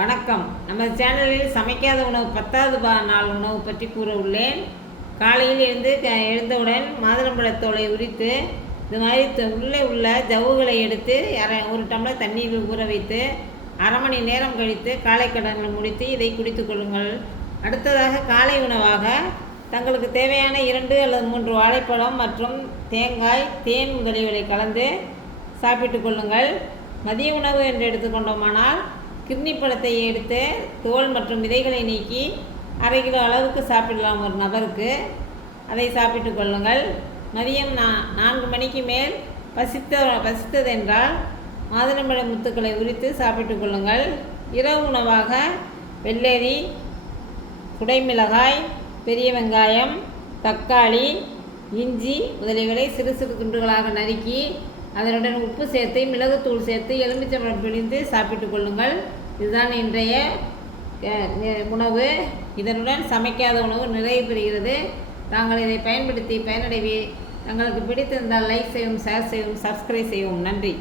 வணக்கம். நம்ம சேனலில் சமைக்காத உணவு 10வது நாள் உணவு பற்றி கூற உள்ளேன். காலையில் எழுந்தவுடன் மாதுளம்பழத்தோலை உரித்து இது மாதிரி உள்ளே உள்ள ஜவ்வுகளை எடுத்து ஒரு டம்ளர் தண்ணீரில் ஊற வைத்து அரை மணி நேரம் கழித்து காலை கடன்களை முடித்து இதை குடித்து கொள்ளுங்கள். அடுத்ததாக காலை உணவாக தங்களுக்கு தேவையான 2 அல்லது 3 வாழைப்பழம் மற்றும் தேங்காய், தேன் முதலியவை கலந்து சாப்பிட்டு கொள்ளுங்கள். மதிய உணவு என்று எடுத்துக்கொண்டோமானால் கிர்னி பழத்தை எடுத்து தோல் மற்றும் விதைகளை நீக்கி 1/2 கிலோ அளவுக்கு சாப்பிடலாம் ஒரு நபருக்கு. அதை சாப்பிட்டு கொள்ளுங்கள். மதியம் 4 மணிக்கு மேல் பசித்ததென்றால் மாதுளம்பழ முத்துக்களை உரித்து சாப்பிட்டு கொள்ளுங்கள். இரவு உணவாக வெள்ளரி, குடைமிளகாய், பெரிய வெங்காயம், தக்காளி, இஞ்சி முதலியவை சிறு சிறு துண்டுகளாக நறுக்கி அதனுடன் உப்பு சேர்த்து மிளகுத்தூள் சேர்த்து எலுமிச்சம்பழம் பிழிந்து சாப்பிட்டு கொள்ளுங்கள். இதுதான் இன்றைய உணவு. இதனுடன் சமைக்காத உணவு நிறைவு பெறுகிறது. தாங்கள் இதை பயன்படுத்தி பயனடைவி தங்களுக்கு பிடித்திருந்தால் லைக் செய்யவும், ஷேர் செய்யவும், சப்ஸ்கிரைப் செய்யவும். நன்றி.